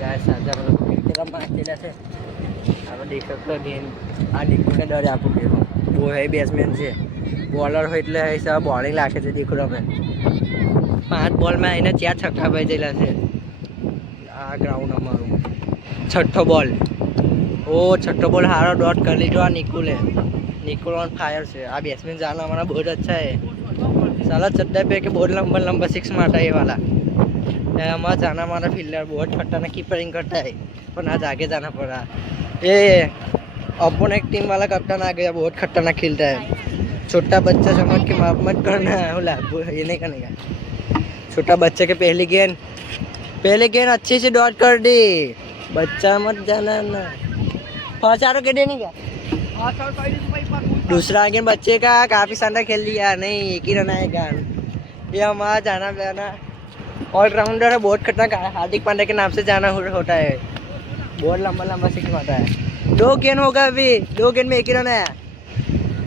guys आज हम लोग क्रिकेट रमવા खेला थे आप देख सकते हो गेम આ નિકુને ડરે આપું કે वो है બેટ્સમેન છે બોલર હોય એટલે હિસાબ બોલિંગ રાખે છે દીકરો અમે 5 બોલમાં એને 4 છક્કા ભજેલા છે આ ગ્રાઉન્ડ અમારું છઠ્ઠો બોલ ओ छठो बॉल हारा डॉट कर लीजिए निकुल ऑन फायर से आ बैट्समैन जाना हमारा बहुत अच्छा है साला चड्डा पे के बहुत लंबा लंबा सिक्स मारता है ये वाला हमारा जाना हमारा फील्डर बहुत खतरनाक कीपरिंग करता है पर आज आगे जाना पड़ा ये अपोनेंट टीम वाला कप्तान आ गया बहुत खतरनाक खेलता है छोटा बच्चा समझ के माफ मत करना ये नहीं करने का छोटा बच्चे के पहली गेंद अच्छे से डॉट कर दी बच्चा मत जाना ना फौसारो के देने का दूसरा गेम बच्चे का काफी शानदार खेल लिया नहीं एक ही रन आएगा ये हमारा जाना बयाना ऑलराउंडर है बहुत खतरनाक हार्दिक पांड्या के नाम से जाना होता है बहुत लंबा लंबा सिक्स मारता है 2 गेंद होगा अभी 2 गेंद में एक ही रन है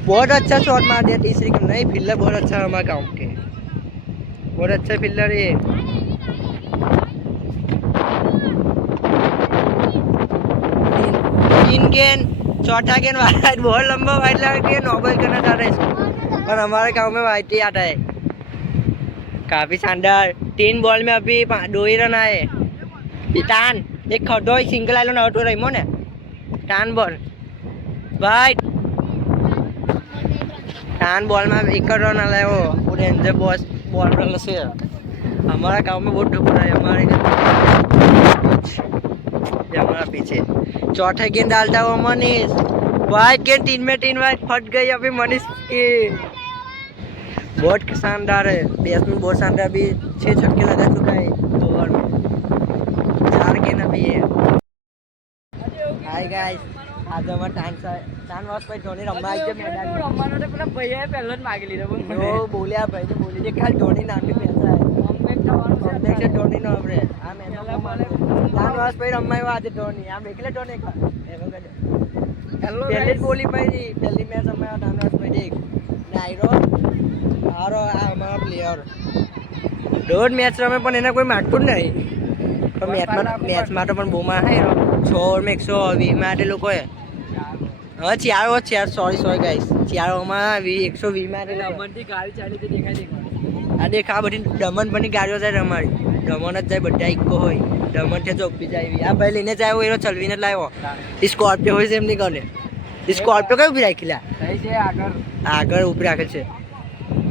बहुत अच्छा शॉट मार दिया तीसरी गेंद नहीं फील्डर बहुत अच्छा है हमारे गाँव के बहुत अच्छा फील्डर है 3 गेंद चौथा गेंद वाइट बहुत लंबा वाइट लगा के नॉबल करना चाह रहा है इसको और हमारे गांव में वाइट ही आता है काफ़ी शानदार 3 बॉल में अभी 2 ही रन आए टान एक खड्डो सिंगल आइलो आउट हो रही ने टान बॉल वाइट टान बॉल में एक रन आया वो डेंजर बॉल रन से हमारा गांव में बहुत ढुक रहा है हमारे हमारा पीछे चौथा गेंद डालता वो मनीष वाइट गेंद 3 में 3 वाइट फट गई अभी मनीष की बहुत शानदार है बैट्समैन बहुत शानदार अभी 6 छक्के लगा चुका है 2 ओवर में 4 गेंद अभी है हाय गाइस आज हमारा टान वास पे धोनी रमवा आई છે મેદાન રમવાનો તો પેલા ભઈએ પહેલો જ માગી લીધો ઓ બોલ્યા ભાઈ તો બોલી દે ખાલી ધોની નામ पे पैसा है કમબેક થવાનું છે કમબેક છે ધોની નો આપણે આ મેદાન મારે टान वास पे रमायो आज धोनी આમ એકલે ધોની કા હેલો પહેલી બોલી ભાઈ પહેલી મેચ અમારા टान वास पे દેખ નાઈરો આરો આ અમારા પ્લેયર દોઢ મેચ રમે પણ એને કોઈ મારતું જ નહીં તો મેચમાં તો પણ બોમાં હે 6 ઓવરમાં 120 માટે લોકોએ હા 4 સોરી ગાઈસ 4 ઓવરમાં 120 માટે દમણથી ગાડી ચાલી તો દેખાય આ દેખા બધી દમણ બની ગાડીઓ જાય અમારી દમણ જ જાય બધા ઇકો હોય દમણ થી ચોપી જાય આ ભાઈ લઈને જાય એનો ચલવીને લાવ્યો સ્કોર્પિયો હોય છે એમની ગલે સ્કોર્પિયો કઈ ઉભી રાખી લા આગળ ઉભી રાખેલ છે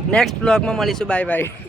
નેક્સ્ટ બ્લોગમાં મળીશું બાય બાય